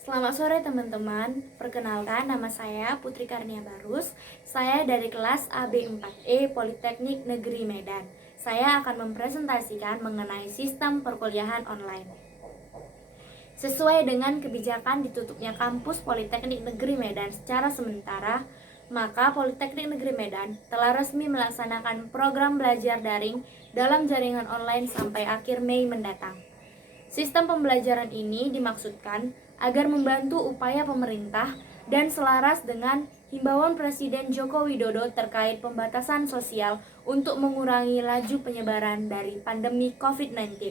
Selamat sore teman-teman, perkenalkan nama saya Putri Karnia Barus. Saya dari kelas AB4E Politeknik Negeri Medan. Saya akan mempresentasikan mengenai sistem perkuliahan online. Sesuai dengan kebijakan ditutupnya kampus Politeknik Negeri Medan secara sementara, maka Politeknik Negeri Medan telah resmi melaksanakan program belajar daring dalam jaringan online sampai akhir Mei mendatang. Sistem pembelajaran ini dimaksudkan agar membantu upaya pemerintah dan selaras dengan himbauan Presiden Joko Widodo terkait pembatasan sosial untuk mengurangi laju penyebaran dari pandemi COVID-19.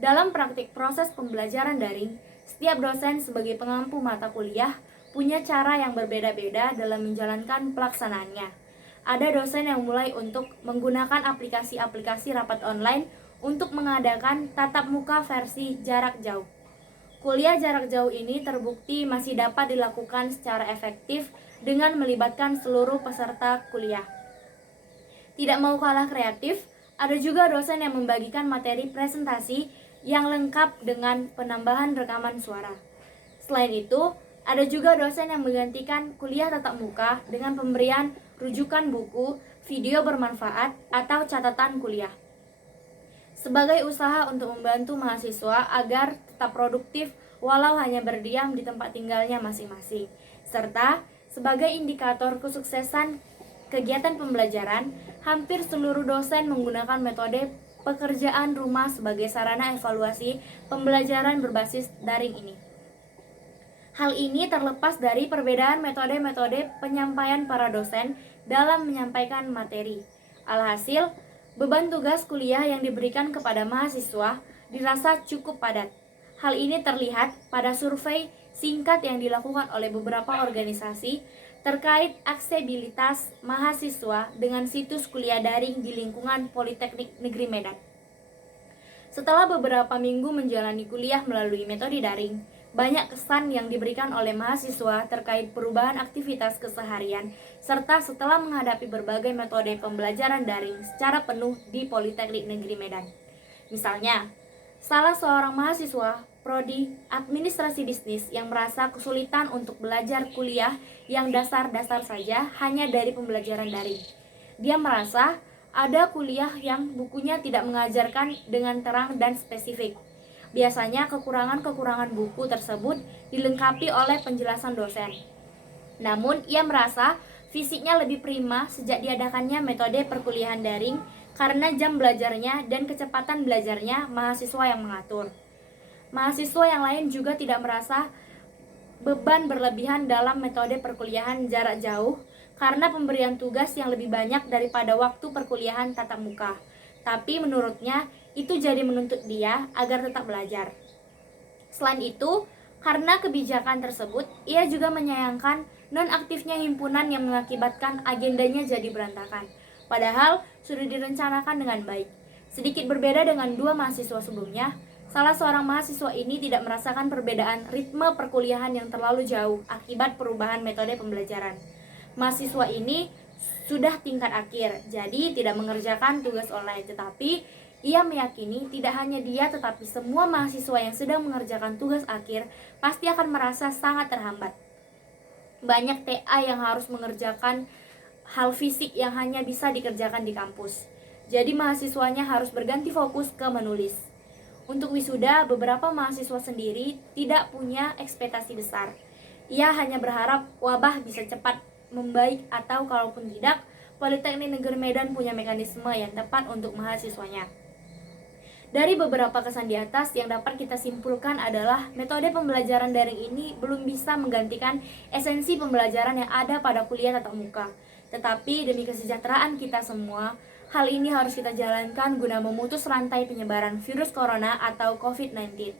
Dalam praktik proses pembelajaran daring, setiap dosen sebagai pengampu mata kuliah punya cara yang berbeda-beda dalam menjalankan pelaksanaannya. Ada dosen yang mulai untuk menggunakan aplikasi-aplikasi rapat online untuk mengadakan tatap muka versi jarak jauh. Kuliah jarak jauh ini terbukti masih dapat dilakukan secara efektif dengan melibatkan seluruh peserta kuliah. Tidak mau kalah kreatif, ada juga dosen yang membagikan materi presentasi yang lengkap dengan penambahan rekaman suara. Selain itu, ada juga dosen yang menggantikan kuliah tatap muka dengan pemberian rujukan buku, video bermanfaat, atau catatan kuliah. Sebagai usaha untuk membantu mahasiswa agar tetap produktif walau hanya berdiam di tempat tinggalnya masing-masing, serta sebagai indikator kesuksesan kegiatan pembelajaran, hampir seluruh dosen menggunakan metode pekerjaan rumah sebagai sarana evaluasi pembelajaran berbasis daring ini. Hal ini terlepas dari perbedaan metode-metode penyampaian para dosen dalam menyampaikan materi. Alhasil, beban tugas kuliah yang diberikan kepada mahasiswa dirasa cukup padat. Hal ini terlihat pada survei singkat yang dilakukan oleh beberapa organisasi terkait aksesibilitas mahasiswa dengan situs kuliah daring di lingkungan Politeknik Negeri Medan. Setelah beberapa minggu menjalani kuliah melalui metode daring, banyak kesan yang diberikan oleh mahasiswa terkait perubahan aktivitas keseharian, serta setelah menghadapi berbagai metode pembelajaran daring secara penuh di Politeknik Negeri Medan. Misalnya, salah seorang mahasiswa Prodi Administrasi Bisnis yang merasa kesulitan untuk belajar kuliah yang dasar-dasar saja hanya dari pembelajaran daring. Dia merasa ada kuliah yang bukunya tidak mengajarkan dengan terang dan spesifik. Biasanya kekurangan-kekurangan buku tersebut dilengkapi oleh penjelasan dosen. Namun, ia merasa fisiknya lebih prima sejak diadakannya metode perkuliahan daring karena jam belajarnya dan kecepatan belajarnya mahasiswa yang mengatur. Mahasiswa yang lain juga tidak merasa beban berlebihan dalam metode perkuliahan jarak jauh karena pemberian tugas yang lebih banyak daripada waktu perkuliahan tatap muka. Tapi menurutnya, itu jadi menuntut dia agar tetap belajar. Selain itu, karena kebijakan tersebut, ia juga menyayangkan nonaktifnya himpunan yang mengakibatkan agendanya jadi berantakan. Padahal sudah direncanakan dengan baik. Sedikit berbeda dengan dua mahasiswa sebelumnya, salah seorang mahasiswa ini tidak merasakan perbedaan ritme perkuliahan yang terlalu jauh akibat perubahan metode pembelajaran. Mahasiswa ini sudah tingkat akhir, jadi tidak mengerjakan tugas online, tetapi ia meyakini tidak hanya dia tetapi semua mahasiswa yang sedang mengerjakan tugas akhir pasti akan merasa sangat terhambat. Banyak TA yang harus mengerjakan hal fisik yang hanya bisa dikerjakan di kampus. Jadi mahasiswanya harus berganti fokus ke menulis. Untuk wisuda, beberapa mahasiswa sendiri tidak punya ekspektasi besar. Ia hanya berharap wabah bisa cepat membaik atau kalaupun tidak, Politeknik Negeri Medan punya mekanisme yang tepat untuk mahasiswanya. Dari beberapa kesan di atas, yang dapat kita simpulkan adalah metode pembelajaran daring ini belum bisa menggantikan esensi pembelajaran yang ada pada kuliah tatap muka. Tetapi demi kesejahteraan kita semua, hal ini harus kita jalankan guna memutus rantai penyebaran virus corona atau COVID-19.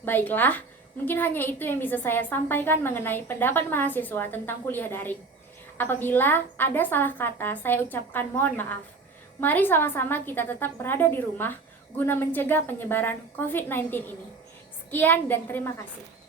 Baiklah, mungkin hanya itu yang bisa saya sampaikan mengenai pendapat mahasiswa tentang kuliah daring. Apabila ada salah kata, saya ucapkan mohon maaf. Mari sama-sama kita tetap berada di rumah guna mencegah penyebaran COVID-19 ini. Sekian dan terima kasih.